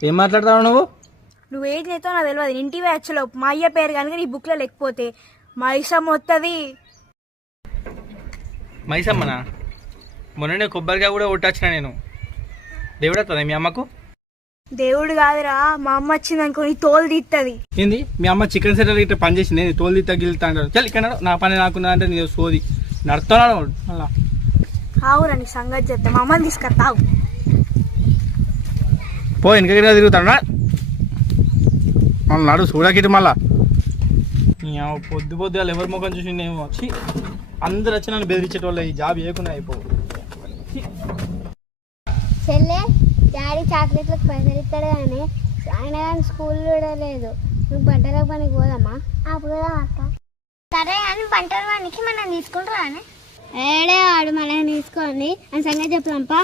ఏం మాట్లాడతావు నువ్వు? నువ్వేం చేస్తావు నాకు తెలియదు. ఇంటివి యాక్చువల్ మా అయ్య పేరు కనుక నీ బుక్లో లేకపోతే మైసమ్మ వస్తుంది. మైసమ్మనా? మొన్ననే కొబ్బరికాయ కూడా కొట్టొచ్చిన నేను. దేవుడు వస్తుందా మీ అమ్మకు? దేవుడు కాదురా, మా అమ్మ వచ్చింది అనుకో నీ తోలు తీస్తుంది. ఏంది మీ అమ్మ చికెన్ సెంటర్ ఇట్లా పని చేసింది? నేను తోలు తీస్తా గిలుతా అంటారు. చల్ ఇక్కడ నా పని నాకున్నా అంటే నేను సోది నడుతున్నాడు మళ్ళా. ఆవురా నీ సంగతి చెప్తా, మా అమ్మని తీసుకొస్తావు. పో వెనక తిరుగుతాడా మళ్ళీ నడు చూడకిటి మళ్ళా. పొద్దు పొద్దుగా ఎవరి ముఖం చూసి నేను వచ్చి అందరు వచ్చి నన్ను బెదిరించేటోళ్ళు. ఈ జాబ్ చేయకుండా అయిపో. చెల్లె డాడీ చాక్లెట్లకు పైసలు ఇస్తాడు కానీ ఆయన కానీ స్కూల్ కూడా లేదు. నువ్వు బట్టల పనికి పోదమ్మా? అప్పుడు అక్క సరే అని బట్టల పనికి మనం తీసుకుంటారా? ఏడే ఆడు మనం తీసుకోండి అని సంగతి చెప్తాంపా.